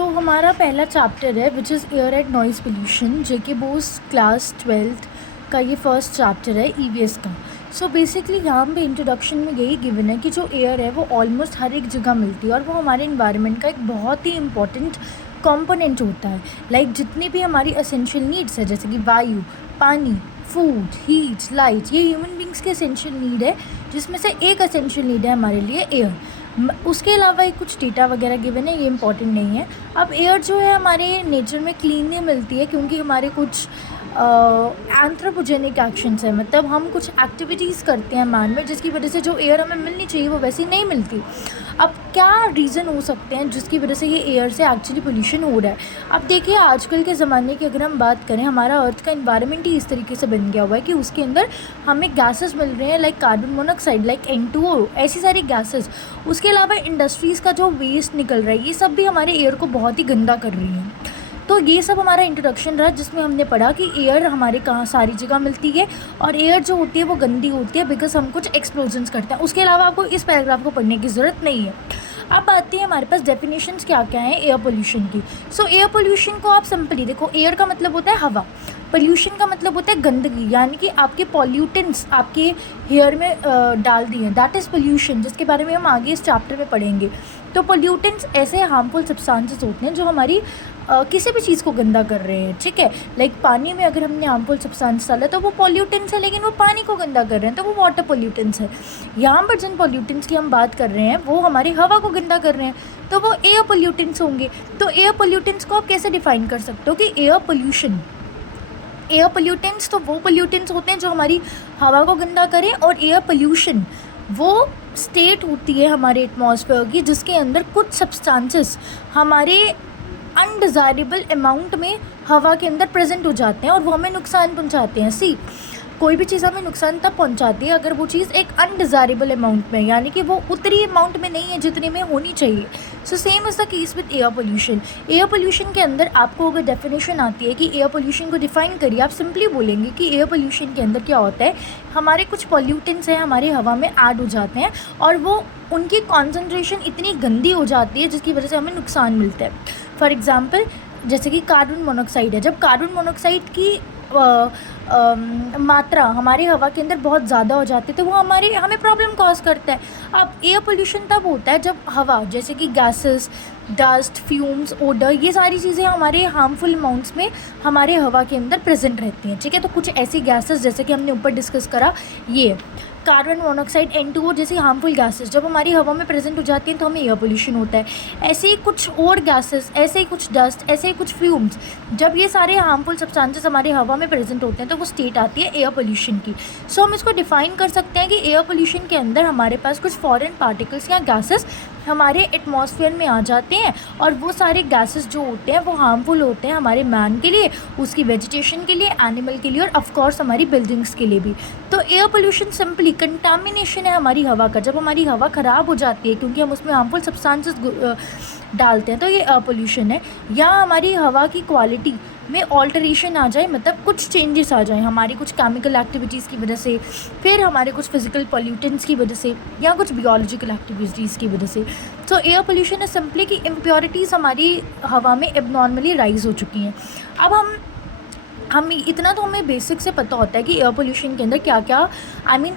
हमारा पहला चैप्टर है which is air and noise pollution, JK Bose class 12th का ये फर्स्ट चैप्टर है ईवीएस का। बेसिकली यहाँ पे इंट्रोडक्शन में यही गिवन है कि जो एयर है वो ऑलमोस्ट हर एक जगह मिलती है और वो हमारे इन्वायरमेंट का एक बहुत ही इम्पॉर्टेंट कंपोनेंट होता है। लाइक जितनी भी हमारी एसेंशियल नीड्स है जैसे कि वायु, पानी, फूड, हीट, लाइट, ये ह्यूमन बींग्स के एसेंशियल नीड है, जिसमें से एक एसेंशियल नीड है हमारे लिए एयर। उसके अलावा कुछ डेटा वगैरह गिवन है, ये इंपॉर्टेंट नहीं है। अब एयर जो है हमारे नेचर में क्लीन नहीं मिलती है क्योंकि हमारे कुछ एंथ्रोपोजेनिक एक्शंस है, मतलब हम कुछ एक्टिविटीज़ करते हैं मैन में जिसकी वजह से जो एयर हमें मिलनी चाहिए वो वैसी नहीं मिलती। अब क्या रीज़न हो सकते हैं जिसकी वजह से ये एयर से एक्चुअली पोल्यूशन हो रहा है? अब देखिए आजकल के ज़माने की अगर हम बात करें, हमारा अर्थ का इन्वायरमेंट ही इस तरीके से बन गया हुआ है कि उसके अंदर हमें गैसेस मिल रहे हैं like carbon monoxide, like N2O, ऐसी सारी गैसेस। उसके अलावा इंडस्ट्रीज़ का जो वेस्ट निकल रहा है ये सब भी हमारे एयर को बहुत ही गंदा कर रही है। तो ये सब हमारा इंट्रोडक्शन रहा जिसमें हमने पढ़ा कि एयर हमारे कहाँ सारी जगह मिलती है और एयर जो होती है वो गंदी होती है बिकॉज हम कुछ एक्सप्लोजन्स करते हैं। उसके अलावा आपको इस पैराग्राफ को पढ़ने की ज़रूरत नहीं है। अब आती है हमारे पास डेफिनेशंस क्या क्या हैं एयर पोल्यूशन की। एयर पोल्यूशन को आप सिंपली देखो, एयर का मतलब होता है हवा, पोल्यूशन का मतलब होता है गंदगी, यानी कि आपके पॉल्यूटेंट्स आपके हेयर में डाल दिए, दैट इज़ पोल्यूशन, जिसके बारे में हम आगे इस चैप्टर में पढ़ेंगे। तो पोल्यूटेंट्स ऐसे हार्मफुल सब्सटेंसेस होते हैं जो हमारी किसी भी चीज़ को गंदा कर रहे हैं, ठीक है। लाइक पानी में अगर हमने हार्मफुल सब्सटेंस डाला तो वो पॉल्यूटेंट्स है, लेकिन वो पानी को गंदा कर रहे हैं तो वो वाटर पॉल्यूटेंट्स है। यहाँ पर जिन पॉल्यूटेंट्स की हम बात कर रहे हैं वो हमारी हवा को गंदा कर रहे हैं तो वो एयर पॉल्यूटेंट्स होंगे। तो एयर पॉल्यूटेंट्स को आप कैसे डिफाइन कर सकते हो कि एयर पोल्यूटेंट्स तो वो पोल्यूटेंट्स होते हैं जो हमारी हवा को गंदा करें, और एयर पोल्यूशन वो स्टेट होती है हमारे एटमॉस्फेयर की जिसके अंदर कुछ सब्सटेंसेस हमारे अनडिज़ायरेबल अमाउंट में हवा के अंदर प्रेजेंट हो जाते हैं और वो हमें नुकसान पहुंचाते हैं। कोई भी चीज़ हमें नुकसान तब पहुंचाती है अगर वो चीज़ एक अनडिज़ायरेबल अमाउंट में, यानी कि वो उतनी अमाउंट में नहीं है जितने में होनी चाहिए। Same is the case with air pollution. Air pollution के अंदर आपको अगर डेफिनेशन आती है कि एयर पोल्यूशन को डिफ़ाइन करिए, आप सिंपली बोलेंगे कि एयर पोल्यूशन के अंदर क्या होता है, हमारे कुछ पॉल्यूटेंट्स हैं हमारी हवा में ऐड हो जाते हैं और वो उनकी कॉन्सेंट्रेशन इतनी गंदी हो जाती है जिसकी वजह से हमें नुकसान मिलता है। फॉर एग्ज़ाम्पल जैसे कि कार्बन मोनोऑक्साइड है, जब कार्बन मोनोऑक्साइड की मात्रा हमारी हवा के अंदर बहुत ज़्यादा हो जाती है तो वो हमें प्रॉब्लम कॉज करता है। अब एयर पोल्यूशन तब होता है जब हवा जैसे कि गैसेस, डस्ट, फ्यूम्स, ओडर, ये सारी चीज़ें हमारे हार्मफुल अमाउंट्स में हमारे हवा के अंदर प्रेजेंट रहती हैं, ठीक है। तो कुछ ऐसी गैसेस जैसे कि हमने ऊपर डिस्कस करा, ये कार्बन मोनोऑक्साइड, N2O जैसी हार्मफुल गैसेस जब हमारी हवा में प्रेजेंट हो जाती हैं तो हमें एयर पोल्यूशन होता है। ऐसे ही कुछ और गैसेस, ऐसे ही कुछ डस्ट, ऐसे ही कुछ फ्यूम्स, जब ये सारे हार्मफुल सब्सटेंसेस हमारी हवा में प्रेजेंट होते हैं तो वो स्टेट आती है एयर पोल्यूशन की। हम इसको डिफ़ाइन कर सकते हैं कि एयर पोल्यूशन के अंदर हमारे पास कुछ फॉरेन पार्टिकल्स या गैसेस हमारे एटमॉस्फेयर में आ जाते हैं और वो सारे गैसेस जो होते हैं वो हार्मफुल होते हैं हमारे मैन के लिए, उसकी वेजिटेशन के लिए, एनिमल के लिए और ऑफकोर्स हमारी बिल्डिंग्स के लिए भी। तो एयर पोल्यूशन सिंपली कंटामिनेशन है हमारी हवा का। जब हमारी हवा ख़राब हो जाती है क्योंकि हम उसमें हार्मफुल सब्सटेंसेस डालते हैं तो ये एयर पोल्यूशन है। या हमारी हवा की क्वालिटी में ऑल्टरेशन आ जाए, मतलब कुछ चेंजेस आ जाए हमारी कुछ केमिकल एक्टिविटीज़ की वजह से, फिर हमारे कुछ फिजिकल पॉल्यूटेंट्स की वजह से या कुछ बियोलॉजिकल एक्टिविटीज़ की वजह से। एयर पोल्यूशन है सिंपली कि इम्प्योरिटीज़ हमारी हवा में एबनॉर्मली राइज हो चुकी हैं। अब हम इतना तो हमें बेसिक से पता होता है कि एयर पोल्यूशन के अंदर क्या क्या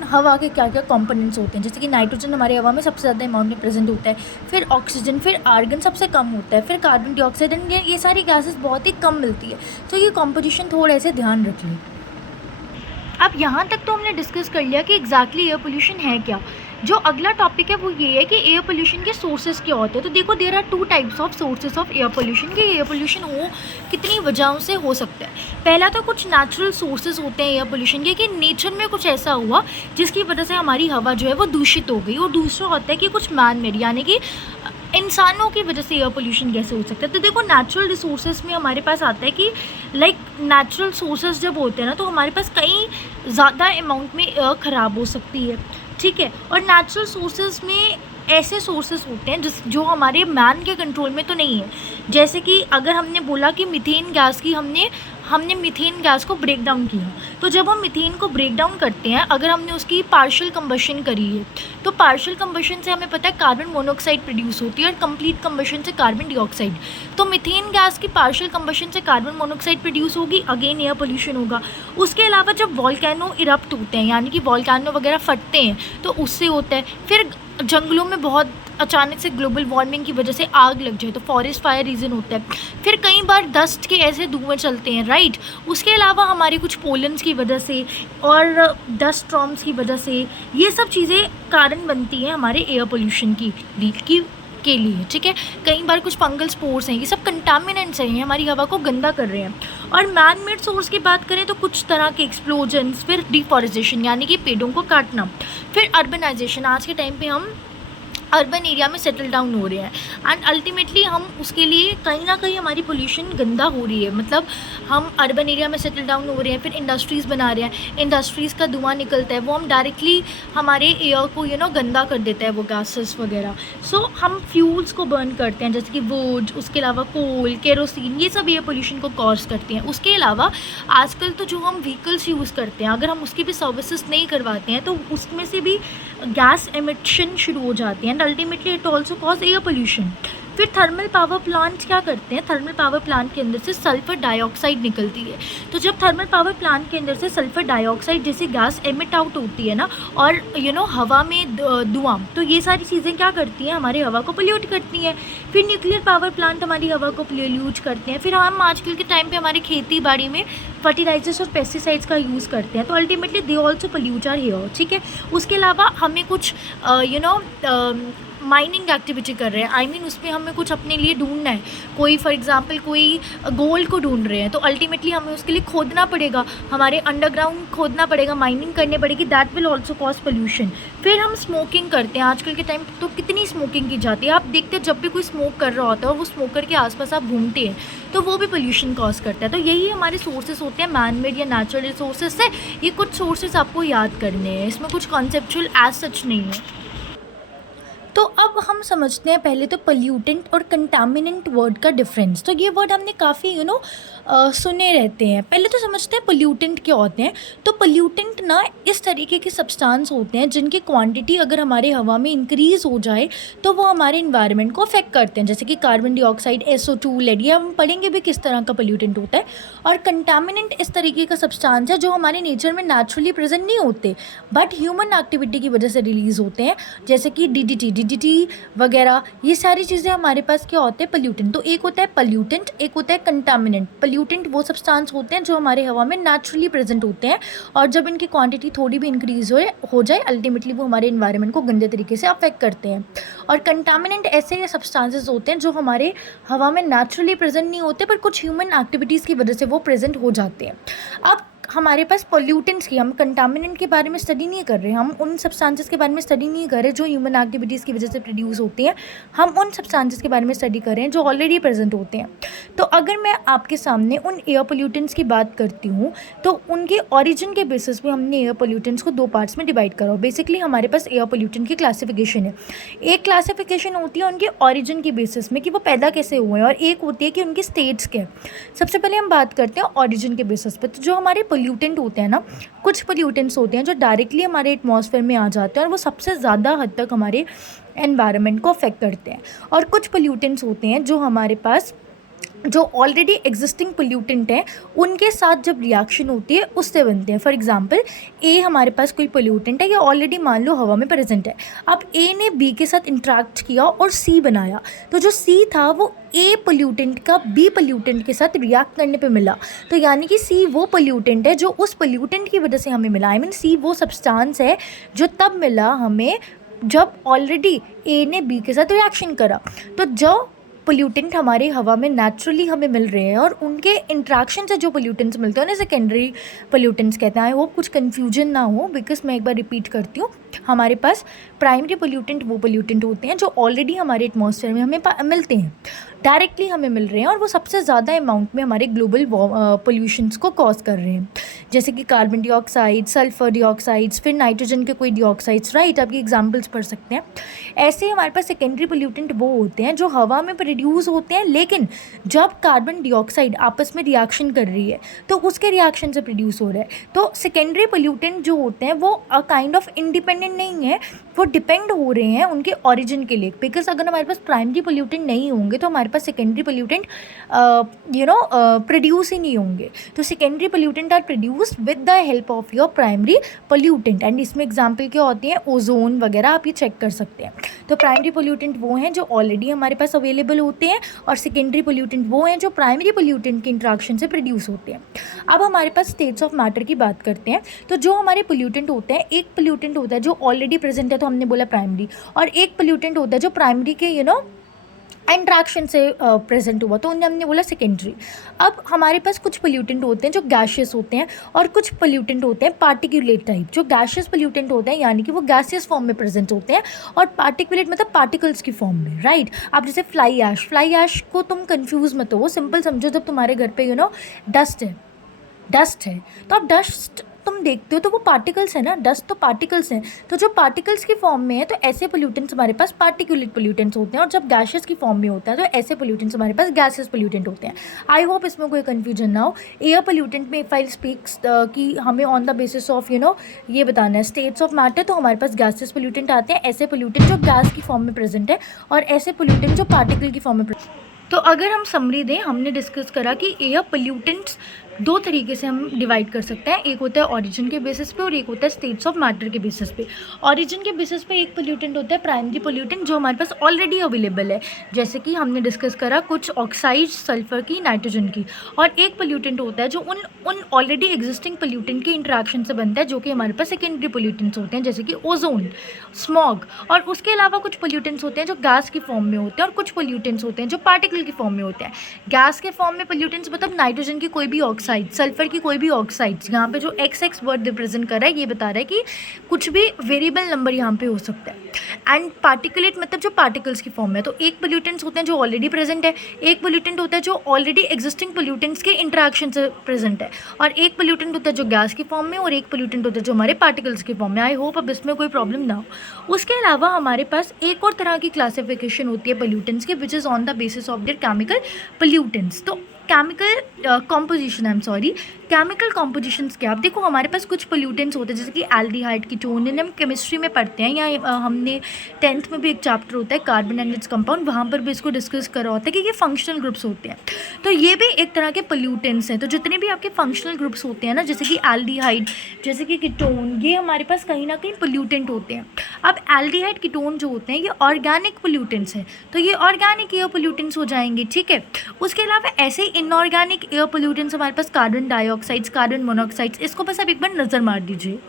हवा के क्या क्या कंपोनेंट्स होते हैं। जैसे कि नाइट्रोजन हमारे हवा में सबसे ज़्यादा अमाउंट में प्रेजेंट होता है, फिर ऑक्सीजन, फिर आर्गन सबसे कम होता है, फिर कार्बन डाइऑक्साइड, एंड ये सारी गैसेस बहुत ही कम मिलती है। तो ये कॉम्पोजिशन थोड़ा ऐसे ध्यान रख लें। अब यहाँ तक तो हमने डिस्कस कर लिया कि एग्जैक्टली एयर पोल्यूशन है क्या। जो अगला टॉपिक है वो ये है कि एयर पोल्यूशन के सोर्सेज क्या होते हैं। तो देखो there are 2 types of sources of air pollution. कि एयर पोल्यूशन हो कितनी वजहों से हो सकता है। पहला तो कुछ नेचुरल सोर्सेज होते हैं एयर पोल्यूशन के, कि नेचर में कुछ ऐसा हुआ जिसकी वजह से हमारी हवा जो है वो दूषित हो गई। और दूसरा होता है कि कुछ मैन मेड, यानी कि इंसानों की वजह से एयर पोल्यूशन कैसे हो सकता है। तो देखो नेचुरल रिसोर्सेज में हमारे पास आता है कि लाइक नेचुरल सोर्सेज जब होते हैं ना तो हमारे पास कई ज़्यादा अमाउंट में एयर ख़राब हो सकती है, ठीक है। और नेचुरल सोर्सेज में ऐसे सोर्सेज होते हैं जो हमारे मैन के कंट्रोल में तो नहीं है। जैसे कि अगर हमने बोला कि मीथेन गैस की हमने हमने मीथेन गैस को ब्रेक डाउन किया। तो जब हम मीथेन को ब्रेक डाउन करते हैं, अगर हमने उसकी पार्शियल कंबशन करी है, तो पार्शियल कंबशन से हमें पता है कार्बन मोनोऑक्साइड प्रोड्यूस होती है और कंप्लीट कंबशन से कार्बन डाइऑक्साइड। तो मीथेन गैस की पार्शियल कंबशन से कार्बन मोनोऑक्साइड प्रोड्यूस होगी, अगेन एयर पोल्यूशन होगा। उसके अलावा जब वॉल्केनो इरप्ट होते हैं, यानी कि वॉल्केनो वगैरह फटते हैं, तो उससे होता है। फिर जंगलों में बहुत अचानक से ग्लोबल वार्मिंग की वजह से आग लग जाए, तो फॉरेस्ट फायर रीज़न होता है। फिर कई बार डस्ट के ऐसे धुएँ चलते हैं, राइट। उसके अलावा हमारे कुछ पोलन्स की वजह से और डस्ट स्टॉर्म्स की वजह से ये सब चीज़ें कारण बनती हैं हमारे एयर पोल्यूशन के लिए, ठीक है। कई बार कुछ फंगल स्पोर्स हैं, ये सब कंटामिनेंट्स हैं, ये हमारी हवा को गंदा कर रहे हैं। और मैन मेड सोर्स की बात करें तो कुछ तरह के एक्सप्लोजन्स, फिर डिफॉरेस्टेशन यानी कि पेड़ों को काटना, फिर अर्बनाइजेशन, आज के टाइम पे हम अर्बन एरिया में सेटल डाउन हो रहे हैं एंड अल्टीमेटली हम उसके लिए कहीं ना कहीं हमारी पोल्यूशन गंदा हो रही है। मतलब हम अर्बन एरिया में सेटल डाउन हो रहे हैं, फिर इंडस्ट्रीज़ बना रहे हैं, इंडस्ट्रीज़ का धुआं निकलता है, वो हम डायरेक्टली हमारे एयर को गंदा कर देता है वो गैसेस वगैरह। सो हम फ्यूल्स को बर्न करते हैं, जैसे कि वुड, उसके अलावा कोल, केरोसिन, ये सब एयर पोल्यूशन को कॉज करते हैं। उसके अलावा आजकल तो जो हम व्हीकल्स यूज़ करते हैं, अगर हम उसकी भी सर्विसेज नहीं करवाते हैं तो उसमें से भी गैस एमिशन शुरू हो जाती है and ultimately it also cause air pollution. फिर थर्मल पावर प्लांट क्या करते हैं, थर्मल पावर प्लांट के अंदर से सल्फर डाइऑक्साइड निकलती है। तो जब थर्मल पावर प्लांट के अंदर से सल्फर डाइऑक्साइड जैसी गैस एमिट आउट होती है ना, और हवा में धुआं, तो ये सारी चीज़ें क्या करती हैं, हमारी हवा को पोल्यूट करती हैं। फिर न्यूक्लियर पावर प्लांट हमारी हवा को पोल्यूट करते हैं। फिर हम आजकल के टाइम पे हमारी खेती बाड़ी में फर्टिलाइजर्स और पेस्टिसाइड्स का यूज़ करते हैं, तो ultimately they also pollute our air, ठीक है। उसके अलावा हमें कुछ माइनिंग एक्टिविटी कर रहे हैं, आई मीन उसमें हमें कुछ अपने लिए ढूंढना है, कोई फॉर एग्जांपल कोई गोल्ड को ढूंढ रहे हैं, तो अल्टीमेटली हमें उसके लिए खोदना पड़ेगा, हमारे अंडरग्राउंड खोदना पड़ेगा, माइनिंग करनी पड़ेगी, that will also cause pollution. फिर हम स्मोकिंग करते हैं, आजकल के टाइम तो कितनी स्मोकिंग की जाती है, आप देखते हैं जब भी कोई स्मोक कर रहा होता है और वो स्मोकर के आसपास आप घूमते हैं तो वो भी पोल्यूशन कॉज करता है। तो यही हमारे सोर्सेस होते हैं मैन मेड या नेचुरल रिसोर्सेज से। ये कुछ सोर्सेज आपको याद करने हैं, इसमें कुछ कॉन्सेप्चुअल एज सच नहीं है। तो अब हम समझते हैं पहले तो पोल्यूटेंट और कंटामिनेंट वर्ड का डिफरेंस। तो ये वर्ड हमने काफ़ी सुने रहते हैं। पहले तो समझते हैं पोल्यूटेंट क्या होते हैं। तो पोल्यूटेंट ना इस तरीके के सब्सटेंस होते हैं जिनकी क्वांटिटी अगर हमारे हवा में इंक्रीज़ हो जाए तो वो हमारे इन्वायरमेंट को अफेक्ट करते हैं, जैसे कि कार्बन डाइऑक्साइड, SO2, लेड, ये हम पढ़ेंगे भी किस तरह का पोल्यूटेंट होता है। और कंटामिनेंट इस तरीके का सब्सटेंस है जो हमारे नेचर में नेचुरली प्रेजेंट नहीं होते बट ह्यूमन एक्टिविटी की वजह से रिलीज़ होते हैं, जैसे कि DDT वगैरह। ये सारी चीज़ें हमारे पास क्या होते हैं, पोल्यूटेंट। तो एक होता है पोल्यूटेंट, एक होता है कंटामिनेंट। पोल्यूटेंट वो सब्सटेंस होते हैं जो हमारे हवा में नेचुरली प्रेजेंट होते हैं और जब इनकी क्वांटिटी थोड़ी भी इंक्रीज हो जाए अल्टीमेटली वो हमारे इन्वायरमेंट को गंदे तरीके से अफेक्ट करते हैं। और कंटामिनेंट ऐसे सब्सटेंसेस होते हैं जो हमारे हवा में नेचुरली प्रेजेंट नहीं होते पर कुछ ह्यूमन एक्टिविटीज़ की वजह से वो प्रेजेंट हो जाते हैं। अब हमारे पास पोल्यूटेंट्स की, हम कंटामिनेंट के बारे में स्टडी नहीं कर रहे, हम उन सब्सटेंसेस के बारे में स्टडी नहीं कर रहे जो ह्यूमन एक्टिविटीज़ की वजह से प्रोड्यूस होती हैं, हम उन सब्सटेंसेस के बारे में स्टडी कर रहे हैं जो ऑलरेडी प्रेजेंट होते हैं। तो अगर मैं आपके सामने उन एयर पोल्यूटेंट्स की बात करती हूँ तो उनके ओरिजिन के बेसिस पे हमने एयर पोल्यूटेंट्स को दो पार्ट्स में डिवाइड करा। बेसिकली हमारे पास एयर पोल्यूटेंट की क्लासिफिकेशन है। एक क्लासिफिकेशन होती है उनके ओरिजिन के बेसिस में कि वो पैदा कैसे हुए हैं, और एक होती है कि उनके स्टेट्स के। सबसे पहले हम बात करते हैं ओरिजिन के बेसिस पे। तो जो हमारे पोल्यूटेंट होते हैं ना, कुछ पोल्यूटेंट्स होते हैं जो डायरेक्टली हमारे एटमॉस्फेयर में आ जाते हैं और वो सबसे ज़्यादा हद तक हमारे एनवायरनमेंट को अफेक्ट करते हैं। और कुछ पोल्यूटेंट्स होते हैं जो हमारे पास जो ऑलरेडी एग्जिस्टिंग पोल्यूटेंट हैं उनके साथ जब रिएक्शन होती है उससे बनते हैं। फॉर एग्जांपल ए हमारे पास कोई पोल्यूटेंट है या ऑलरेडी मान लो हवा में प्रेजेंट है, अब ए ने बी के साथ इंटरेक्ट किया और सी बनाया, तो जो सी था वो ए पोल्यूटेंट का बी पोल्यूटेंट के साथ रिएक्ट करने पे मिला। तो यानी कि सी वो पोल्यूटेंट है जो उस पोल्यूटेंट की वजह से हमें मिला। आई मीन सी वो सब्सटेंस है जो तब मिला हमें जब ऑलरेडी ए ने बी के साथ रिएक्शन करा। तो जो पोल्यूटेंट हमारी हवा में नेचुरली हमें मिल रहे हैं और उनके इंट्रैक्शन से जो पोल्यूटेंट्स मिलते हैं उन्हें सेकेंडरी पोल्यूटेंट्स कहते हैं। आई होप कुछ कन्फ्यूजन ना हो बिकॉज मैं एक बार रिपीट करती हूँ। हमारे पास प्राइमरी पोल्यूटेंट वो पोल्यूटेंट होते हैं जो ऑलरेडी हमारे एटमॉस्फेयर में हमें मिलते हैं, डायरेक्टली हमें मिल रहे हैं, और वो सबसे ज़्यादा अमाउंट में हमारे ग्लोबल पोल्यूशंस को कॉज कर रहे हैं, जैसे कि कार्बन डाइऑक्साइड, सल्फर डाइऑक्साइड्स, फिर नाइट्रोजन के कोई डाइऑक्साइड्स, राइट, आपकी एग्जांपल्स पढ़ सकते हैं। ऐसे हमारे पास सेकेंडरी पोल्यूटेंट वो होते हैं जो हवा में प्रोड्यूस होते हैं, लेकिन जब कार्बन डाइऑक्साइड आपस में रिएक्शन कर रही है तो उसके रिएक्शन से प्रोड्यूस हो रहा है। तो सेकेंडरी पोल्यूटेंट जो होते हैं वो काइंड ऑफ इंडिपेंडेंट नहीं है, वो डिपेंड हो रहे हैं उनके ओरिजिन के लिए, बिकॉज अगर हमारे पास प्राइमरी पोल्यूटेंट नहीं होंगे तो हमारे पास सेकेंडरी पोल्यूटेंट प्रोड्यूस ही नहीं होंगे। तो secondary pollutant are produce with the help of your primary pollutant, and इसमें एग्जाम्पल क्या होती हैं, ओजोन वगैरह, आप ये चेक कर सकते हैं। तो प्राइमरी पोल्यूटेंट वो हैं जो ऑलरेडी हमारे पास अवेलेबल होते हैं, और सेकेंडरी पोल्यूटेंट वो हैं जो प्राइमरी पोल्यूटेंट के इंट्रैक्शन से प्रोड्यूस होते हैं। अब हमारे पास स्टेट्स ऑफ मैटर की बात करते हैं। तो जो हमारे पोल्यूटेंट होते हैं, एक पोल्यूटेंट होता है जो ऑलरेडी प्रेजेंट है, तो हमने बोला प्राइमरी, और एक पोल्यूटेंट होता है जो प्राइमरी के इंट्रैक्शन से प्रेजेंट हुआ, तो उन्हें हमने बोला सेकेंडरी। अब हमारे पास कुछ पोल्यूटेंट होते हैं जो गैशियस होते हैं, और कुछ पोल्यूटेंट होते हैं पार्टिकुलेट टाइप। जो गैशियस पोल्यूटेंट होते हैं यानी कि वो गैसियस फॉर्म में प्रेजेंट होते हैं, और पार्टिकुलेट मतलब पार्टिकल्स की फॉर्म में, राइट। अब जैसे फ्लाई ऐश को तुम कंफ्यूज मत हो, सिंपल समझो, जब तुम्हारे घर पे डस्ट है तो अब डस्ट तुम देखते हो तो वो पार्टिकल्स है ना, डस्ट तो पार्टिकल्स हैं। तो जो पार्टिकल्स की फॉर्म में है तो ऐसे पोल्यूटेंट्स हमारे पास पार्टिकुलेट पोल्यूटेंट्स होते हैं, और जब गैसेस की फॉर्म में होता है तो ऐसे पोल्यूटेंट्स हमारे पास गैसेस पोल्यूटेंट होते हैं। आई होप इसमें कोई कन्फ्यूजन ना हो। एयर पोल्यूटेंट में इफ आई स्पीक्स कि हमें ऑन द बेसिस ऑफ ये बताना है स्टेट्स ऑफ मैटर, तो हमारे पास गैसेस पोल्यूटेंट आते हैं, ऐसे पोल्यूटेंट जो गैस की फॉर्म में प्रेजेंट है, और ऐसे पोल्यूटेंट जो पार्टिकल की फॉर्म में प्रेजेंट। तो अगर हम समरी दें, हमने डिस्कस करा कि एयर पोल्यूटेंट्स दो तरीके से हम डिवाइड कर सकते हैं, एक होता है ओरिजिन के बेसिस पे और एक होता है स्टेट्स ऑफ मैटर के बेसिस पे। ओरिजिन के बेसिस पे एक पोल्यूटेंट होता है प्राइमरी पोल्यूटेंट जो हमारे पास ऑलरेडी अवेलेबल है, जैसे कि हमने डिस्कस करा कुछ ऑक्साइड, सल्फर की, नाइट्रोजन की, और एक पोल्यूटेंट होता है जो उन ऑलरेडी एग्जिस्टिंग पोल्यूटेंट के इंट्रैक्शन से बनता है, जो कि हमारे पास सेकेंडरी पोल्यूटेंट्स होते हैं, जैसे कि ओजोन, स्मॉग। और उसके अलावा कुछ पोल्यूटेंट्स होते हैं जो गैस की फॉर्म में होते हैं, और कुछ पोल्यूटेंट्स होते हैं जो पार्टिकल की फॉर्म में होते हैं। गैस के फॉर्म में पोल्यूटेंट्स मतलब नाइट्रोजन की कोई भी ऑक्साइड, सल्फर की कोई भी ऑक्साइड्स, यहाँ पे जो XX वर्ड रिप्रेजेंट कर रहा है ये बता रहा है कि कुछ भी वेरिएबल नंबर यहाँ पे हो सकता है। एंड पार्टिकुलेट मतलब जो पार्टिकल्स की फॉर्म में, तो एक पोल्यूटेंट्स होते हैं जो ऑलरेडी प्रेजेंट है, एक पोल्यूटेंट होता है जो ऑलरेडी एग्जिस्टिंग पोल्यूटेंट्स के इंट्रैक्शन से प्रेजेंट है, और एक पोल्यूटेंट होता है जो गैस की फॉर्म में, और एक पोल्यूटेंट होता है जो हमारे पार्टिकल्स की फॉर्म में। आई होप अब इसमें कोई प्रॉब्लम ना हो। उसके अलावा हमारे पास एक और तरह की क्लासिफिकेशन होती है पोल्यूटेंट्स की, which is on the basis of their chemical pollutants. तो केमिकल केमिकल कॉम्पोजिशंस क्या, आप देखो हमारे पास कुछ पोल्यूटेंट्स होते हैं जैसे कि एल्डिहाइड, कीटोन, हम केमिस्ट्री में पढ़ते हैं, या हमने 10th में भी एक चैप्टर होता है कार्बन एंड इट्स कंपाउंड, वहाँ पर भी इसको डिस्कस करा होता है कि ये फंक्शनल ग्रुप्स होते हैं। तो ये भी एक तरह के पोल्यूटेंट्स हैं। तो जितने भी आपके फंक्शनल ग्रुप्स होते हैं ना, जैसे कि एल्डिहाइड, जैसे कि कीटोन, ये हमारे पास कहीं ना कहीं पोल्यूटेंट होते हैं। अब एल्डिहाइड, कीटोन जो होते हैं ये ऑर्गेनिक पोल्यूटेंट्स हैं, तो ये ऑर्गेनिक एयर पोल्यूटेंट्स हो जाएंगे, ठीक है। उसके अलावा ऐसे इनऑर्गेनिक एयर पोल्यूटेंट्स हमारे पास कार्बन डाइऑक्साइड्स, कार्बन मोनोऑक्साइड्स, इसको बस आप एक बार नज़र मार दीजिए।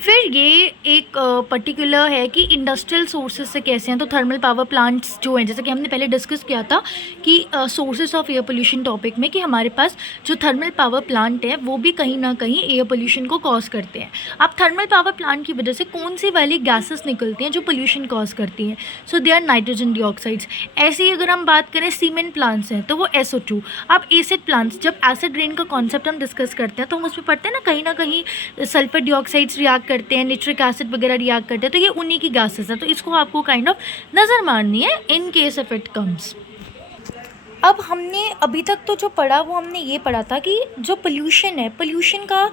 फिर ये एक पर्टिकुलर है कि इंडस्ट्रियल सोर्सेज से कैसे हैं। तो थर्मल पावर प्लांट्स जो हैं, जैसे कि हमने पहले डिस्कस किया था कि sources of air pollution topic में, कि हमारे पास जो थर्मल पावर प्लांट है वो भी कहीं ना कहीं एयर पोल्यूशन को कॉज करते हैं। अब थर्मल पावर प्लांट की वजह से कौन सी वाली गैसेस निकलती हैं जो पोल्यूशन कॉज करती हैं? सो दे आर नाइट्रोजन डाइऑक्साइड्स। ऐसे ही अगर हम बात करें सीमेंट प्लांट्स हैं तो वो SO2। अब एसिड प्लांट्स, जब एसिड रेन का कॉन्सेप्ट हम डिस्कस करते हैं तो हम उसमें पढ़ते हैं ना कहीं सल्फर डाइऑक्साइड्स रिएक्ट करते हैं, निट्रिक एसिड वगैरह रिएक्ट करते हैं, तो ये उन्हीं की गैसेस है। तो इसको आपको काइंड ऑफ नज़र मारनी है in case if it comes. अब हमने अभी तक तो जो पढ़ा वो हमने ये पढ़ा था कि जो पोल्यूशन है, पोल्यूशन का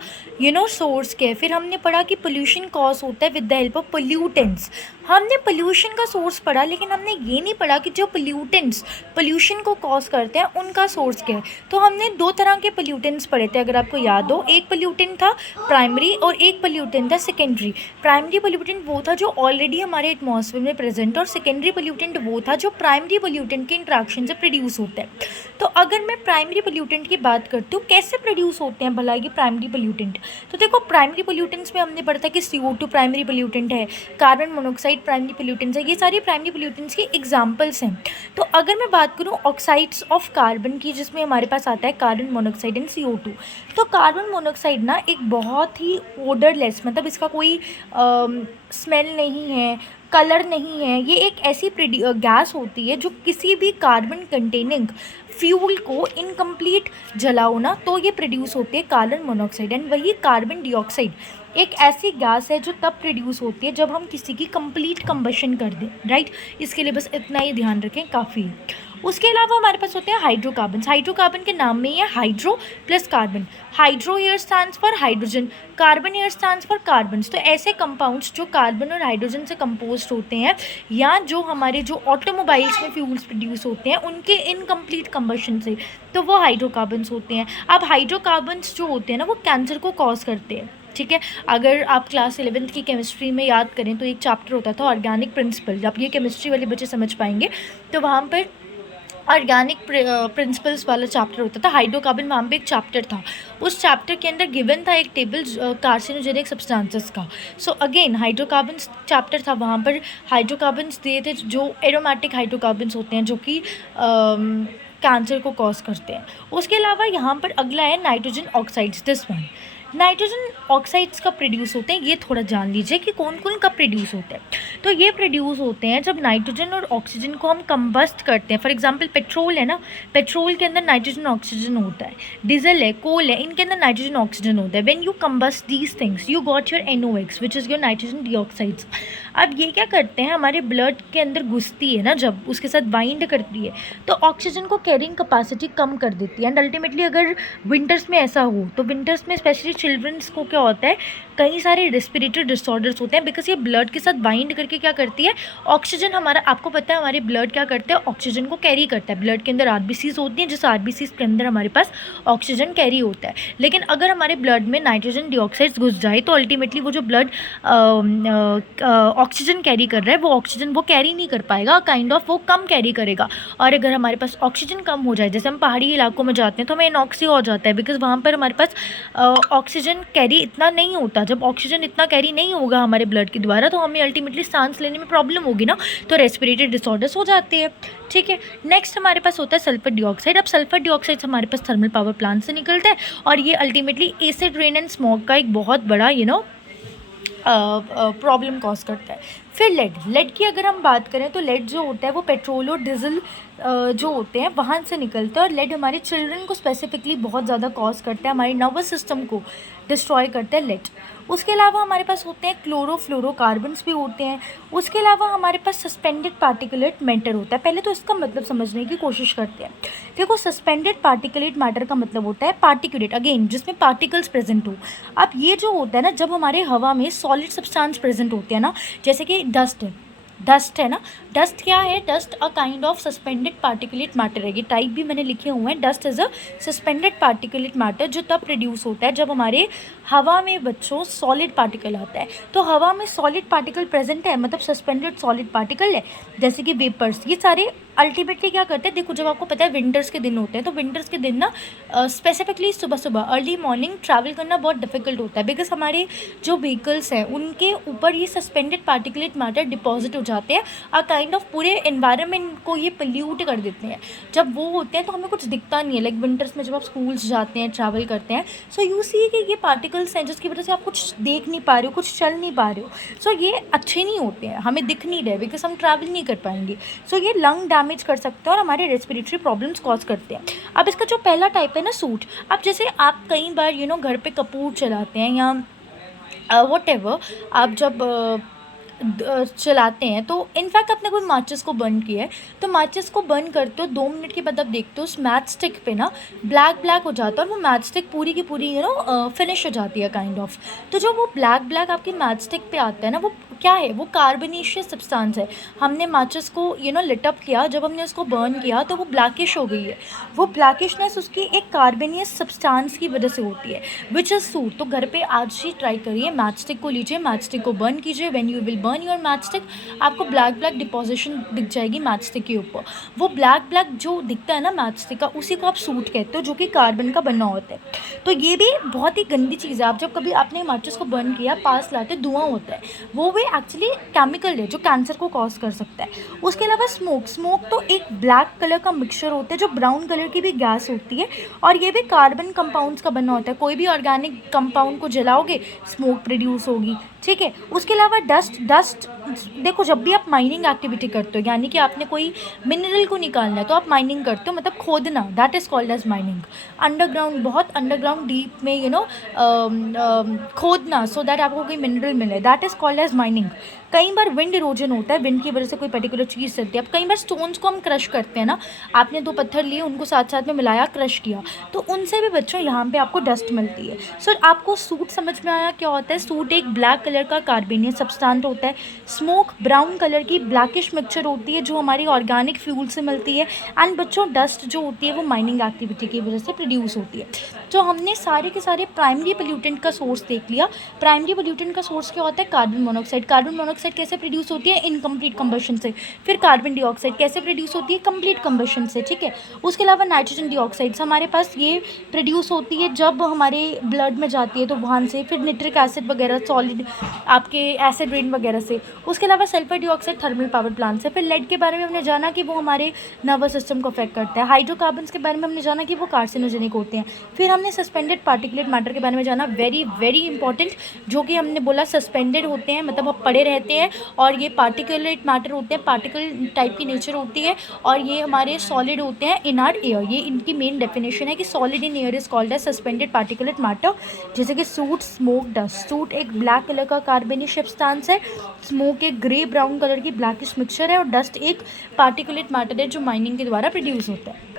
सोर्स क्या है। फिर हमने पढ़ा कि पोल्यूशन कॉज होता है with the help of pollutants. हमने पोल्यूशन का सोर्स पढ़ा, लेकिन हमने ये नहीं पढ़ा कि जो पोल्यूटेंट्स पोल्यूशन को कॉज करते हैं उनका सोर्स क्या है। तो हमने दो तरह के पोल्यूटेंट्स पढ़े थे, अगर आपको याद हो। एक पोल्यूटेंट था प्राइमरी और एक पोल्यूटेंट था सेकेंडरी। प्राइमरी पोल्यूटेंट वो था जो ऑलरेडी हमारे एटमॉस्फेयर में प्रेजेंट, और सेकेंडरी पोल्यूटेंट वो था जो प्राइमरी पोल्यूटेंट के इंट्रैक्शन से प्रोड्यूस होता है। तो अगर मैं प्राइमरी पोल्यूटेंट की बात करती हूँ, कैसे प्रोड्यूस होते हैं भला ये प्राइमरी पोल्यूटेंट। तो देखो, प्राइमरी पोल्यूटेंट्स में हमने पढ़ा था कि CO2 प्राइमरी पोल्यूटेंट है, कार्बन मोनोऑक्साइड प्राइमरी पोल्यूटेंट्स है, ये सारी प्राइमरी पोल्यूटेंट्स के एग्जाम्पल्स हैं। तो अगर मैं बात करूँ ऑक्साइड्स ऑफ कार्बन की, जिसमें हमारे पास आता है कार्बन मोनोऑक्साइड एंड CO2। तो कार्बन मोनोऑक्साइड ना एक बहुत ही ओडरलेस, मतलब इसका कोई स्मेल नहीं है, कलर नहीं है, ये एक ऐसी गैस होती है जो किसी भी कार्बन कंटेनिंग फ्यूल को इनकम्प्लीट जलाओ ना तो ये प्रोड्यूस होती है कार्बन मोनोऑक्साइड। एंड वही कार्बन डाइऑक्साइड एक ऐसी गैस है जो तब प्रोड्यूस होती है जब हम किसी की कंप्लीट कंबशन कर दें, राइट। इसके लिए बस इतना ही ध्यान रखें, काफ़ी है। उसके अलावा हमारे पास होते हैं हाइड्रोकार्बन। हाइड्रोकार्बन के नाम में ही है hydro plus carbon. Hydro here stands for hydrogen, carbon here stands for carbons. तो ऐसे कंपाउंड्स जो कार्बन और हाइड्रोजन से कंपोज होते हैं, या जो हमारे जो ऑटोमोबाइल्स में फ्यूल्स प्रोड्यूस होते हैं उनके इनकम्प्लीट कंबशन से, तो वो हाइड्रोकार्बन्स होते हैं। अब हाइड्रोकार्बन्स जो होते हैं ना, वो कैंसर को कॉज करते हैं, ठीक है। अगर आप क्लास 11th की केमिस्ट्री में याद करें तो एक चैप्टर होता था ऑर्गेनिक प्रिंसिपल, आप ये केमिस्ट्री वाले बच्चे समझ पाएंगे। तो वहाँ पर ऑर्गेनिक प्रिंसिपल्स वाला चैप्टर होता था, हाइड्रोकार्बन वहाँ पे एक चैप्टर था। उस चैप्टर के अंदर गिवन था एक टेबल कार्सिनोजेनिक सब्सटेंसेस का। सो अगेन हाइड्रोकार्बन्स चैप्टर था, वहाँ पर हाइड्रोकार्बन्स दिए थे जो एरोमेटिक हाइड्रोकार्बन्स होते हैं, जो कि कैंसर को कॉज करते हैं। उसके अलावा यहाँ पर अगला है nitrogen oxides, this one. Nitrogen oxides कब प्रोड्यूस होते हैं ये थोड़ा जान लीजिए कि कौन कौन कब प्रोड्यूस होते हैं। तो ये प्रोड्यूस होते हैं जब नाइट्रोजन और ऑक्सीजन को हम कंबस्ट करते हैं। फॉर एग्जांपल पेट्रोल है ना, पेट्रोल के अंदर नाइट्रोजन ऑक्सीजन होता है, डीजल है, कोल है, इनके अंदर नाइट्रोजन ऑक्सीजन होता है। When you combust these things you got your NOx which is your nitrogen dioxides. अब ये क्या करते हैं, हमारे ब्लड के अंदर घुसती है ना, जब उसके साथ बाइंड करती है तो ऑक्सीजन को कैरिंग कैपेसिटी कम कर देती है। एंड अल्टीमेटली अगर विंटर्स में ऐसा हो तो विंटर्स में स्पेशली चिल्ड्रंस को क्या होता है, कई सारे रेस्पिरेटरी डिसऑर्डर्स होते हैं, बिकॉज ये ब्लड के साथ बाइंड करके क्या करती है, ऑक्सीजन हमारा, आपको पता है हमारे ब्लड क्या करते हैं, ऑक्सीजन को कैरी करता है। ब्लड के अंदर RBCs होती हैं, जिस RBCs के अंदर हमारे पास ऑक्सीजन कैरी होता है। लेकिन अगर हमारे ब्लड में नाइट्रोजन डाइऑक्साइड्स घुस जाए तो अल्टीमेटली वो जो ब्लड ऑक्सीजन कैरी कर रहा है वो ऑक्सीजन वो कैरी नहीं कर पाएगा, काइंड ऑफ वो कम कैरी करेगा। और अगर हमारे पास ऑक्सीजन कम हो जाए, जैसे हम पहाड़ी इलाकों में जाते हैं तो हमें एनॉक्सिया हो जाता है, बिकॉज वहाँ पर हमारे पास ऑक्सीजन कैरी इतना नहीं होता। जब ऑक्सीजन इतना कैरी नहीं होगा हमारे ब्लड के द्वारा तो हमें अल्टीमेटली सांस लेने में प्रॉब्लम होगी ना, तो रेस्पिरेटरी डिसऑर्डर्स हो जाते हैं, ठीक है। नेक्स्ट हमारे पास होता है सल्फर डाइऑक्साइड। अब सल्फर डाइऑक्साइड हमारे पास थर्मल पावर प्लांट से निकलता है और ये ultimately acid rain and smog का एक बहुत बड़ा प्रॉब्लम कॉज करता है। फिर लेड की अगर हम बात करें तो लेड जो होता है वो पेट्रोल और डीजल जो होते हैं वहाँ से निकलता है, और लेड हमारे चिल्ड्रन को स्पेसिफिकली बहुत ज़्यादा कॉज करता है, हमारे नर्वस सिस्टम को डिस्ट्रॉय करता है लेड। उसके अलावा हमारे पास होते हैं क्लोरोफ्लोरोकार्बन्स भी होते हैं। उसके अलावा हमारे पास सस्पेंडेड पार्टिकुलेट मैटर होता है। पहले तो इसका मतलब समझने की कोशिश करते हैं। देखो, सस्पेंडेड पार्टिकुलेट मैटर का मतलब होता है पार्टिकुलेट, अगेन जिसमें पार्टिकल्स प्रेजेंट हो। अब ये जो होता है ना, जब हमारे हवा में सॉलिड सब्सटेंस प्रेजेंट होते हैं ना, जैसे कि डस्ट है ना, डस्ट क्या है, dust a kind of suspended particulate matter है। ये टाइप भी मैंने लिखे हुए हैं, dust is a suspended particulate matter, जो तब प्रोड्यूस होता है जब हमारे हवा में बच्चों सॉलिड पार्टिकल आता है। तो हवा में सॉलिड पार्टिकल प्रेजेंट है, मतलब सस्पेंडेड सॉलिड पार्टिकल है, जैसे कि वेपर्स, ये सारे अल्टीमेटली क्या करते हैं। देखो, जब आपको पता है विंटर्स के दिन होते हैं तो विंटर्स के दिन ना स्पेसिफिकली सुबह अर्ली मॉर्निंग ट्रैवल करना बहुत डिफिकल्ट होता है, बिकॉज हमारे जो व्हीकल्स हैं उनके ऊपर ये सस्पेंडेड पार्टिकुलेट मैटर डिपॉजिट हो जाते हैं और काइंड ऑफ पूरे एनवायरनमेंट को ये पोल्यूट कर देते हैं। जब वो होते हैं तो हमें कुछ दिखता नहीं है, लाइक विंटर्स में जब आप स्कूल्स जाते हैं, ट्रैवल करते हैं, सो यू सी कि ये पार्टिकल्स हैं जिसकी वजह से आप कुछ देख नहीं पा रहे हो, कुछ चल नहीं पा रहे हो। सो ये अच्छे नहीं होते हैं, हमें दिख नहीं रहे, बिकॉज हम ट्रैवल नहीं कर पाएंगे। सो ये लंग डैमेज कर सकते हैं और हमारे रेस्पिरेटरी प्रॉब्लम्स कॉज करते हैं। अब इसका जो पहला टाइप है ना सूट, अब जैसे आप कई बार घर पे कपूर चलाते हैं या व्हाटएवर, आप जब चलाते हैं तो इनफैक्ट आपने कोई माचिस को बर्न किया है तो माचिस को बर्न करते हो 2 मिनट के बाद आप देखते हो उस मैच स्टिक पे ना ब्लैक हो जाता है और वो मैच स्टिक पूरी की पूरी फिनिश हो जाती है काइंड ऑफ। तो जो वो ब्लैक आपकी मैच स्टिक पे आता है ना, वो क्या है वो? कार्बनेशियस सब्सटेंस है। हमने माचिस को लिट अप किया, जब हमने उसको बर्न किया तो वो ब्लैकिश हो गई है। वो ब्लैकिशनेस उसकी एक कार्बनियस सब्सटेंस की वजह से होती है, विच इज़ सूट। तो घर पे आज ही ट्राई करिए, मैच स्टिक को लीजिए, मैच स्टिक को बर्न कीजिए। When you will burn your match stick, आपको ब्लैक ब्लैक डिपोजिशन दिख जाएगी मैच स्टिक के ऊपर। वो ब्लैक ब्लैक जो दिखता है ना मैच स्टिक का, उसी को आप सूट कहते हो, जो कि कार्बन का बना होता है। तो ये भी बहुत ही गंदी चीज़ है। आप जब कभी आपने माचिस को बर्न किया, पास लाते धुआं होता है, वो भी एक्चुअली केमिकल है जो कैंसर को कॉज कर सकता है। उसके अलावा स्मोक तो एक ब्लैक कलर का मिक्सचर होता है, जो ब्राउन कलर की भी गैस होती है, और ये भी कार्बन कंपाउंड्स का बना होता है। कोई भी ऑर्गेनिक कंपाउंड को जलाओगे, स्मोक प्रोड्यूस होगी, ठीक है। उसके अलावा डस्ट देखो, जब भी आप माइनिंग एक्टिविटी करते हो, यानी कि आपने कोई मिनरल को निकालना है, तो आप माइनिंग करते हो, मतलब खोदना, that is called as mining. Underground, बहुत अंडरग्राउंड डीप में खोदना, सो दैट आपको कोई मिनरल मिले, that is called as mining. कई बार विंड इरोजन होता है, विंड की वजह से कोई पर्टिकुलर चीज़ चलती है। अब कई बार स्टोन्स को हम क्रश करते हैं ना, आपने 2 पत्थर लिए, उनको साथ साथ में मिलाया, क्रश किया, तो उनसे भी बच्चों यहाँ पे आपको डस्ट मिलती है। सो आपको सूट समझ में आया क्या होता है? सूट एक ब्लैक कलर का कार्बनियस सब्सटेंस होता है। स्मोक ब्राउन कलर की ब्लैकिश मिक्सचर होती है, जो हमारी ऑर्गेनिक फ्यूल से मिलती है। एंड बच्चों, डस्ट जो होती है वो माइनिंग एक्टिविटी की वजह से प्रोड्यूस होती है। तो हमने सारे के सारे प्राइमरी पोल्यूटेंट का सोर्स देख लिया। प्राइमरी पोल्यूटेंट का सोर्स क्या होता है? Carbon monoxide. कार्बन मोनोऑक्साइड कैसे प्रोड्यूस होती है? इनकम्प्लीट कंबशन से। फिर कार्बन डाइऑक्साइड कैसे प्रोड्यूस होती है? कंप्लीट कंबशन से, ठीक है। उसके अलावा नाइट्रोजन डाइऑक्साइड्स हमारे पास ये प्रोड्यूस होती है जब हमारे ब्लड में जाती है, तो वहाँ से। फिर निट्रिक एसिड वगैरह, सॉलिड आपके एसिड रेन वगैरह से। उसके अलावा sulphur dioxide thermal power plant से। फिर लेड के बारे में हमने जाना कि वो हमारे नर्वस सिस्टम को अफेक्ट करता है। हाइड्रोकार्बन्स के बारे में हमने जाना कि वो कार्सिनोजेनिक होते हैं। फिर हमने सस्पेंडेड पार्टिकुलेट मैटर के बारे में जाना, वेरी वेरी इंपॉर्टेंट, जो कि हमने बोला सस्पेंडेड होते हैं, मतलब अब पड़े रहते हैं, और ये पार्टिकुलेट मैटर होते हैं, पार्टिकल टाइप की नेचर होती है, और ये हमारे सॉलिड होते हैं इन आर एयर। ये इनकी मेन डेफिनेशन है कि solid in air is called as suspended particulate matter. जैसे कि सूट, स्मोक, डस्ट। सूट एक ब्लैक कलर का कार्बनिक सब्सटेंस है, स्मोक एक ग्रे ब्राउन कलर की ब्लैकिश मिक्सचर है, और डस्ट एक पार्टिकुलेट मैटर है जो माइनिंग के द्वारा प्रोड्यूस होता है।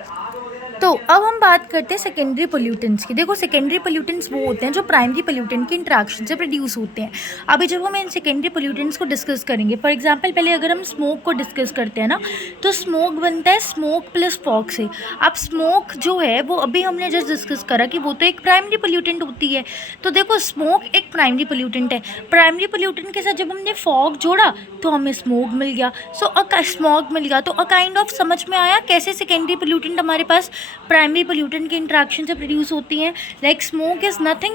तो अब हम बात करते हैं सेकेंडरी पोल्यूटेंट्स की। देखो, सेकेंडरी पोल्यूटेंट्स वो होते हैं जो प्राइमरी पोल्यूटेंट की इंट्रैक्शन से प्रोड्यूस होते हैं। अभी जब हम इन सेकेंडरी पोल्यूटेंट्स को डिस्कस करेंगे, फॉर एग्जांपल पहले अगर हम स्मोक को डिस्कस करते हैं ना, तो स्मोक बनता है स्मोक प्लस फॉग से। अब स्मोक जो है वो अभी हमने जस्ट डिस्कस करा कि वो तो एक प्राइमरी पोल्यूटेंट होती है। तो देखो, स्मोक एक प्राइमरी पोल्यूटेंट है। प्राइमरी पोल्यूटेंट के साथ जब हमने फॉग जोड़ा तो हमें स्मोक मिल गया, स्मॉग मिल गया। तो अ काइंड ऑफ समझ में आया कैसे सेकेंडरी पोल्यूटेंट हमारे पास प्राइमरी पोल्यूटेंट के इंट्रैक्शन से प्रोड्यूस होती हैं। Like smoke is nothing,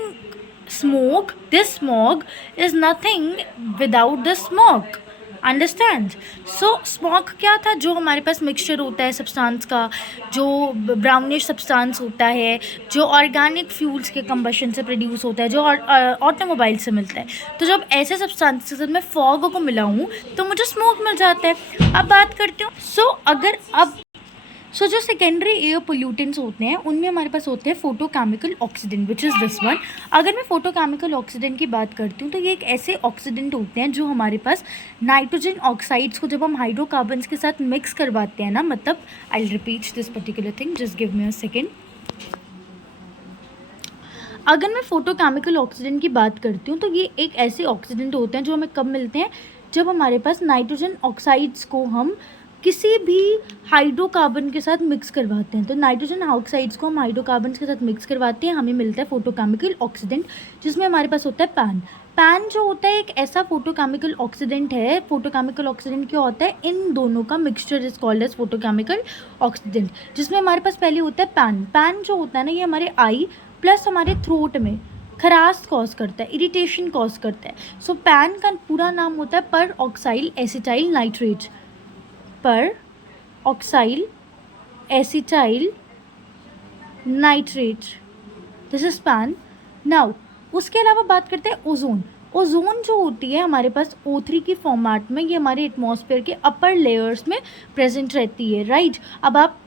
smoke, this smog is nothing without the smoke, understand. So smoke क्या था? जो हमारे पास मिक्सचर होता है सब्सटेंस का, जो ब्राउनिश सब्सटेंस होता है, जो ऑर्गेनिक फ्यूल्स के कंबशन से प्रोड्यूस होता है, जो ऑटोमोबाइल से मिलता है। तो जब ऐसे सब्सटेंस के साथ मैं फॉग को मिलाऊँ तो मुझे स्मोक मिल जाता है। अब बात करती हूँ, जो सेकेंडरी एयर पोल्यूटेंट्स होते हैं उनमें हमारे पास होते हैं photochemical oxidant, which is this one. अगर मैं फोटोकेमिकल ऑक्सीडेंट की बात करती हूँ तो ये एक ऐसे ऑक्सीडेंट होते हैं जो हमारे पास नाइट्रोजन ऑक्साइड्स को जब हम हाइड्रोकार्बन्स के साथ मिक्स करवाते हैं ना, मतलब I will repeat this particular thing, just give me a second. अगर मैं फोटोकेमिकल ऑक्सीडेंट की बात करती हूँ तो ये एक ऐसे ऑक्सीडेंट होते हैं जो हमें कब मिलते हैं? जब हमारे पास नाइट्रोजन ऑक्साइड्स को हम किसी भी हाइड्रोकार्बन के साथ मिक्स करवाते हैं। तो नाइट्रोजन ऑक्साइड्स को हम हाइड्रोकार्बन के साथ मिक्स करवाते हैं, हमें मिलता है फोटोकेमिकल ऑक्सीडेंट, जिसमें हमारे पास होता है पैन। पैन जो होता है एक ऐसा फोटोकेमिकल ऑक्सीडेंट है। फोटोकेमिकल ऑक्सीडेंट क्या होता है? इन दोनों का mixture is called as photochemical oxidant, जिसमें हमारे पास पहले होता है पैन। पैन जो होता है ना, ये हमारे आई प्लस हमारे थ्रोट में खराश कॉज करता है, इरिटेशन कॉज करता है। सो पैन का पूरा नाम होता है पर oxyl acetyl nitrate, per oxyl acetyl nitrate, this is PAN. Now उसके अलावा बात करते हैं ओजोन। ओजोन जो होती है हमारे पास O3 की फॉर्मेट में, ये हमारे एटमॉस्फेयर के अपर लेयर्स में प्रेजेंट रहती है, राइट। अब आप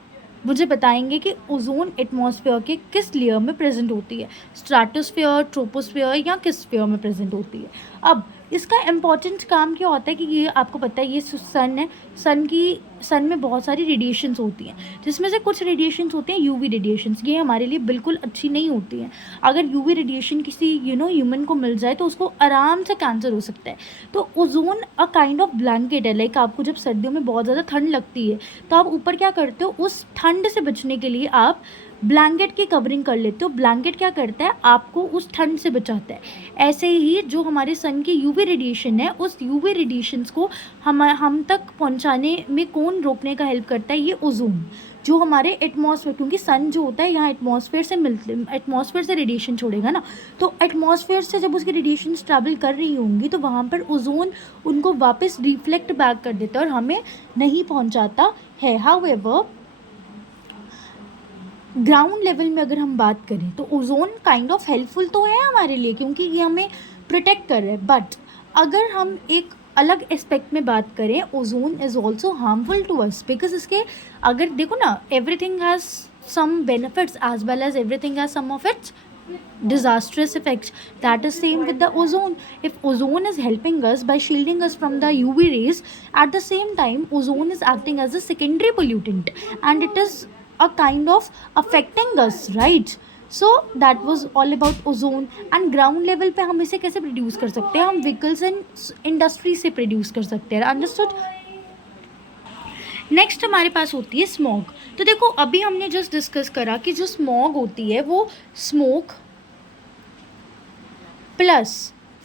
मुझे बताएंगे कि ओजोन एटमॉस्फेयर के किस लेयर में प्रेजेंट होती है, स्ट्रेटोस्फेयर, ट्रोपोस्फेयर या किस स्फेयर में प्रेजेंट होती है। अब इसका इम्पॉर्टेंट काम क्या होता है कि ये आपको पता है, ये सन है, सन में बहुत सारी रेडिएशंस होती हैं, जिसमें से कुछ रेडिएशंस होती हैं यूवी रेडिएशंस। ये हमारे लिए बिल्कुल अच्छी नहीं होती हैं। अगर यूवी रेडिएशन किसी ह्यूमन को मिल जाए तो उसको आराम से कैंसर हो सकता है। तो ozone a kind of blanket है। लाइक आपको जब सर्दियों में बहुत ज़्यादा ठंड लगती है तो आप ऊपर क्या करते हो, उस ठंड से बचने के लिए आप ब्लैंकेट की कवरिंग कर लेते हो। ब्लैंकेट क्या करता है, आपको उस ठंड से बचाता है। ऐसे ही जो हमारे सन की यूवी रेडिएशन है, उस यूवी रेडिएशंस को हम तक पहुंचाने में कौन रोकने का हेल्प करता है, ये ओजोन, जो हमारे एटमॉस्फेयर, क्योंकि सन जो होता है यहाँ एटमॉस्फेयर से एटमॉस्फेयर से रेडिएशन छोड़ेगा ना, तो एटमॉस्फेयर से जब उसकी रेडिएशन ट्रैवल कर रही होंगी तो वहाँ पर ओजोन उनको वापस रिफ्लेक्ट बैक कर देता है और हमें नहीं पहुँचाता है। हाउएवर ग्राउंड लेवल में अगर हम बात करें तो ओजोन काइंड ऑफ हेल्पफुल तो है हमारे लिए, क्योंकि ये हमें प्रोटेक्ट कर रहा है। बट अगर हम एक अलग एस्पेक्ट में बात करें, ozone is also harmful to us, because इसके अगर देखो ना, everything has some benefits as well as everything has some of its disastrous effects. That is same with the ozone. If ozone is helping us by shielding us from the UV rays, at the same time ozone is acting as a secondary pollutant and it is a kind of affecting us, right? So that was all about ozone. And ground level पे हम इसे कैसे produce कर सकते हैं, हम vehicles and industry से produce कर सकते हैं। अंडरस्टूड। नेक्स्ट हमारे पास होती है स्मॉग। तो देखो अभी हमने जस्ट डिस्कस करा कि जो स्मॉग होती है वो स्मोक प्लस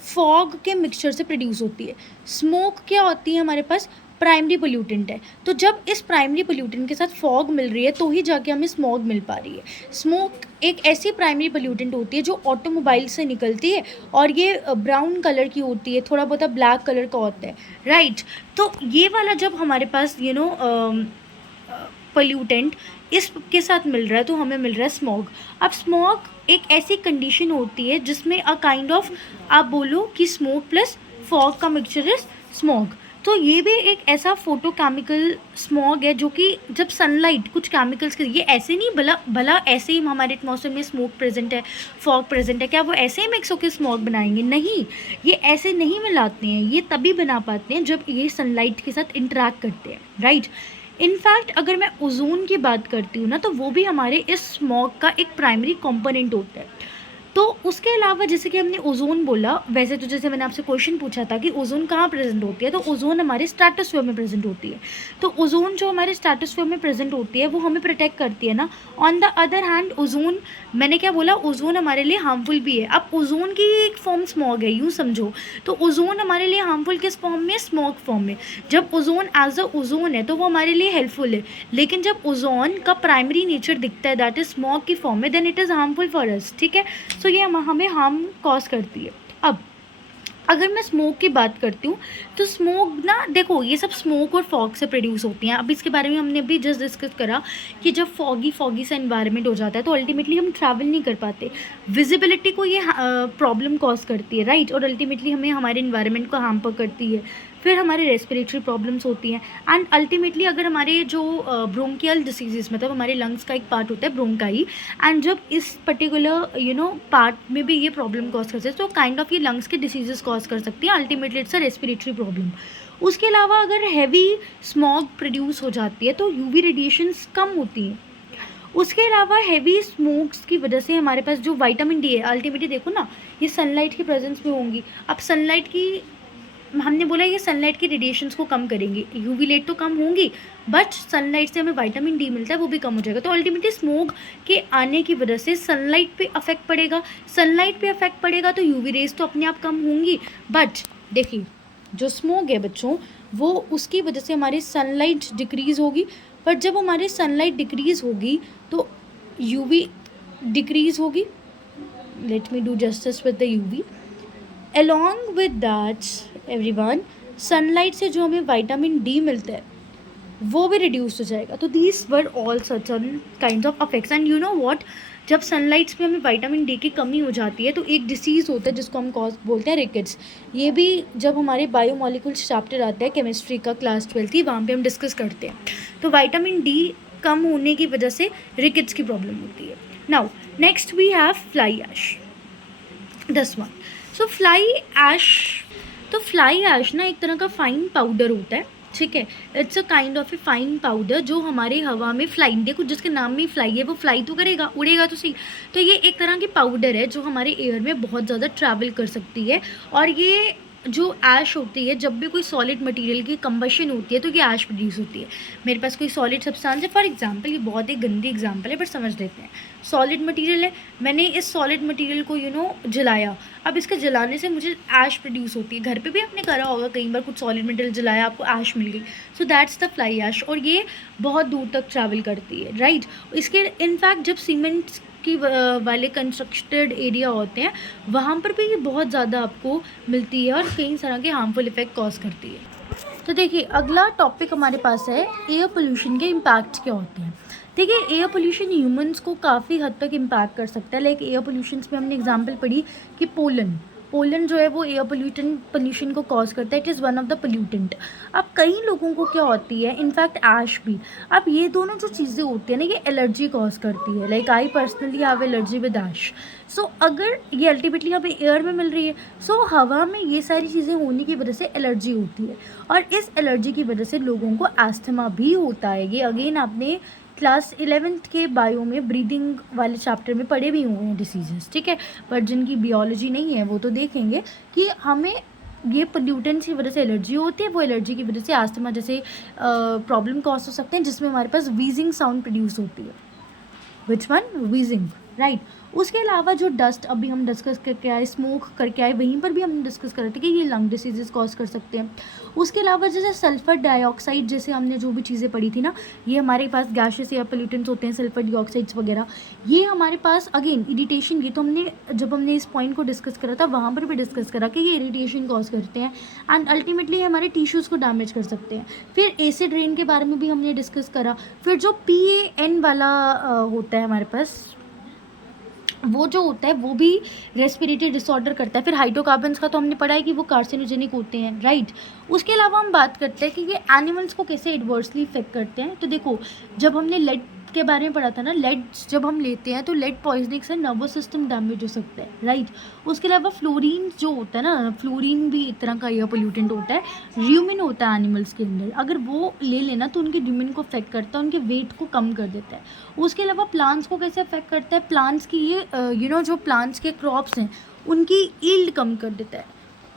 फॉग के मिक्सचर से प्रोड्यूस होती है। स्मोक क्या होती है हमारे पास, प्राइमरी पोल्यूटेंट है। तो जब इस प्राइमरी पोल्यूटेंट के साथ फॉग मिल रही है तो ही जाके हमें स्मॉग मिल पा रही है। स्मोक एक ऐसी प्राइमरी पोल्यूटेंट होती है जो ऑटोमोबाइल से निकलती है और ये ब्राउन कलर की होती है, थोड़ा बहुत ब्लैक कलर का होता है, राइट। तो ये वाला जब हमारे पास पोल्यूटेंट इसके साथ मिल रहा है तो हमें मिल रहा है स्मॉग। अब स्मॉग एक ऐसी कंडीशन होती है जिसमें अ काइंड ऑफ आप बोलो कि स्मोक प्लस फॉग का मिक्सचर इज स्मॉग। तो ये भी एक ऐसा फोटोकेमिकल स्मॉग है जो कि जब सनलाइट कुछ केमिकल्स के, ये ऐसे नहीं भला ऐसे ही हमारे एटमॉस्फेयर में स्मोक प्रेजेंट है, फॉग प्रेजेंट है, क्या वो ऐसे ही मिक्स होकर स्मॉग बनाएंगे? नहीं, ये ऐसे नहीं मिलाते हैं। ये तभी बना पाते हैं जब ये सनलाइट के साथ इंटरेक्ट करते हैं, राइट। इनफैक्ट अगर मैं ओजोन की बात करती हूँ ना तो वो भी हमारे इस स्मॉग का एक प्राइमरी कंपोनेंट होता है। तो उसके अलावा जैसे कि हमने ओजोन बोला, वैसे तो जैसे मैंने आपसे क्वेश्चन पूछा था कि ओजोन कहाँ प्रेजेंट होती है, तो ओजोन हमारे स्ट्रेटोस्फीयर में प्रेजेंट होती है। तो ओजोन जो हमारे स्ट्रेटोस्फीयर में प्रेजेंट होती है वो हमें प्रोटेक्ट करती है ना। On the other hand ozone, मैंने क्या बोला, ओजोन हमारे लिए हार्मफुल भी है। अब ओजोन की एक फॉर्म स्मॉग है, यूँ समझो। तो ओजोन हमारे लिए हार्मफुल किस फॉर्म में, स्मॉग फॉर्म में। जब ओजोन एज अ ओजोन है तो वो हमारे लिए हेल्पफुल है, लेकिन जब ओजोन का प्राइमरी नेचर दिखता है दैट इज स्मॉग की फॉर्म में, then it is harmful for us, ठीक है। सो ये हमें हार्म कॉज करती है। अब अगर मैं स्मोक की बात करती हूँ तो स्मोक ना, देखो ये सब स्मोक और फॉग से प्रोड्यूस होती हैं। अब इसके बारे में हमने अभी जस्ट डिस्कस करा कि जब फॉगी सा एनवायरनमेंट हो जाता है तो अल्टीमेटली हम ट्रैवल नहीं कर पाते, विजिबिलिटी को ये प्रॉब्लम कॉज करती है, राइट। और अल्टीमेटली हमें हमारे एनवायरनमेंट को हैम्पर करती है, फिर हमारे रेस्पिरेटरी प्रॉब्लम्स होती हैं। एंड अल्टीमेटली अगर हमारे जो ब्रोंकियल डिसीजेस, मतलब हमारे लंग्स का एक पार्ट होता है ब्रोंकाई, एंड जब इस पर्टिकुलर पार्ट में भी ये प्रॉब्लम कॉज कर सकते हैं तो काइंड ऑफ ये लंग्स के डिसीजेस कॉज कर सकती हैं। Ultimately it's a respiratory problem. उसके अलावा अगर हैवी स्मॉग प्रोड्यूस हो जाती है तो यूवी रेडिएशंस कम होती हैं। उसके अलावा हैवी स्मोक्स की वजह से हमारे पास जो विटामिन डी है, अल्टीमेटली देखो ना, ये सनलाइट की प्रेजेंस में होंगी। अब सनलाइट की, हमने बोला ये सनलाइट की रेडिएशंस को कम करेंगी, यूवी लाइट तो कम होंगी, बट सनलाइट से हमें विटामिन डी मिलता है, वो भी कम हो जाएगा। तो अल्टीमेटली स्मोग के आने की वजह से सनलाइट पे अफेक्ट पड़ेगा। सनलाइट पे अफेक्ट पड़ेगा तो यूवी रेज तो अपने आप कम होंगी। बट देखिए, जो स्मोग है बच्चों, वो उसकी वजह से हमारी सनलाइट डिक्रीज़ होगी। पर जब हमारी सनलाइट डिक्रीज़ होगी तो यूवी डिक्रीज़ होगी। Let me do justice with the UV. Along with that everyone, sunlight से जो हमें विटामिन डी मिलता है वो भी रिड्यूस हो जाएगा। तो these were all certain kind of affects. And you know what, जब सनलाइट्स में हमें विटामिन डी की कमी हो जाती है तो एक डिसीज़ होता है जिसको हम कॉज बोलते हैं रिकेट्स। ये भी जब हमारे बायोमोलिकुल्स चैप्टर आता है केमिस्ट्री का, क्लास 12 की, वहाँ पे हम डिस्कस करते हैं। तो विटामिन डी कम होने की वजह से रिकेट्स की प्रॉब्लम होती है। Now next we have fly ash, this one. So fly ash तो फ्लाई ऐश ना एक तरह का फाइन पाउडर होता है, ठीक है। It's a kind of a fine powder जो हमारे हवा में फ्लाई, देखो जिसके नाम में फ्लाई है वो फ्लाई तो करेगा, उड़ेगा तो सही। तो ये एक तरह की पाउडर है जो हमारे एयर में बहुत ज़्यादा ट्रैवल कर सकती है। और ये जो ऐश होती है, जब भी कोई सॉलिड मटेरियल की कंबशन होती है तो ये ऐश प्रोड्यूस होती है। मेरे पास कोई सॉलिड सब्सटेंस है, फॉर एग्जांपल, ये बहुत ही गंदी एग्जांपल है पर समझ लेते हैं। सॉलिड मटेरियल है, मैंने इस सॉलिड मटेरियल को जलाया। अब इसके जलाने से मुझे ऐश प्रोड्यूस होती है। घर पे भी आपने करा होगा कई बार, कुछ सॉलिड मटेरियल जलाया, आपको ऐश मिल गई। So that's the fly ash, और ये बहुत दूर तक ट्रैवल करती है, राइट। इसके इनफैक्ट जब सीमेंट की वाले कंस्ट्रक्टेड एरिया होते हैं वहाँ पर भी ये बहुत ज़्यादा आपको मिलती है और कई तरह के हार्मफुल इफेक्ट कॉज करती है। तो देखिए अगला टॉपिक हमारे पास है एयर पोल्यूशन के इम्पैक्ट क्या होते हैं। देखिए एयर पोल्यूशन ह्यूमंस को काफ़ी हद तक इम्पैक्ट कर सकता है। लाइक एयर पोल्यूशन में हमने एग्जांपल पढ़ी कि पोलन जो है वो एयर पोल्यूशन को कॉज करता है। It is one of the pollutant. अब कई लोगों को क्या होती है, इनफैक्ट ऐश भी। अब ये दोनों जो चीज़ें होती है ना, ये एलर्जी कॉज करती है। Like I personally have allergy with ash. So अगर ये अल्टीमेटली हमें एयर में मिल रही है, सो हवा में ये सारी चीज़ें होने की वजह से एलर्जी होती है, और इस एलर्जी की वजह से लोगों को एस्थमा भी होता है। ये अगेन आपने क्लास 11th के बायो में ब्रीदिंग वाले चैप्टर में पढ़े भी हुए हैं डिसीजेस, ठीक है। बट जिनकी बियोलॉजी नहीं है वो तो देखेंगे कि हमें ये पोल्यूटेंट्स की वजह से एलर्जी होती है, वो एलर्जी की वजह से अस्थमा जैसे प्रॉब्लम कॉज हो सकते हैं, जिसमें हमारे पास वीजिंग साउंड प्रोड्यूस होती है। Which one? Wheezing, right. उसके अलावा जो डस्ट अभी हम डिस्कस करके आए, स्मोक करके आए, वहीं पर भी हमने डिस्कस करा था कि ये लंग डिसीजेस कॉज कर सकते हैं। उसके अलावा जैसे सल्फर डाइऑक्साइड, जैसे हमने जो भी चीज़ें पढ़ी थी ना, ये हमारे पास गैसेस या पोल्यूटेंट्स होते हैं, सल्फर डाइऑक्साइड्स वगैरह। ये हमारे पास अगेन इरिटेशन की, तो जब हमने इस पॉइंट को डिस्कस करा था वहाँ पर भी डिस्कस करा कि ये इरिटेशन कॉज करते हैं एंड अल्टीमेटली हमारे टिश्यूज़ को डैमेज कर सकते हैं। फिर एसिड रेन के बारे में भी हमने डिस्कस करा। फिर जो PAN वाला होता है हमारे पास, वो जो होता है वो भी रेस्पिरेटरी डिसऑर्डर करता है। फिर हाइड्रोकार्बन्स का तो हमने पढ़ा है कि वो कार्सिनोजेनिक होते हैं, राइट। उसके अलावा हम बात करते हैं कि ये एनिमल्स को कैसे एडवर्सली इफेक्ट करते हैं। तो देखो जब हमने लेड के बारे में पढ़ा था ना, लेड जब हम लेते हैं तो लेड पॉइजनिंग से नर्वस सिस्टम डैमेज हो सकता है, राइट। उसके अलावा फ्लोरीन जो होता है ना, फ्लोरीन भी एक तरह का एयर पोल्यूटेंट होता है। र्यूमिन होता है एनिमल्स के अंदर, अगर वो ले लेना तो उनके र्यूमिन को अफेक्ट करता है, उनके वेट को कम कर देता है। उसके अलावा प्लांट्स को कैसे अफेक्ट करता है, प्लांट्स की ये जो प्लांट्स के क्रॉप्स हैं उनकी ईल्ड कम कर देता है,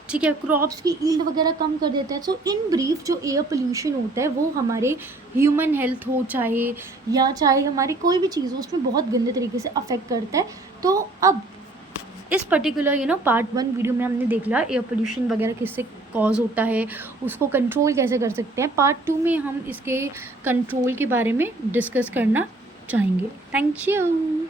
ठीक है। क्रॉप्स की ईल्ड वगैरह कम कर देता है। सो इन ब्रीफ जो एयर पोल्यूशन होता है वो हमारे ह्यूमन हेल्थ हो चाहे हमारी कोई भी चीज़ हो, उसमें बहुत गंदे तरीके से अफेक्ट करता है। तो अब इस पर्टिकुलर पार्ट 1 वीडियो में हमने देख लिया एयर पोल्यूशन वगैरह किससे कॉज होता है, उसको कंट्रोल कैसे कर सकते हैं। पार्ट 2 में हम इसके कंट्रोल के बारे में डिस्कस करना चाहेंगे। Thank you.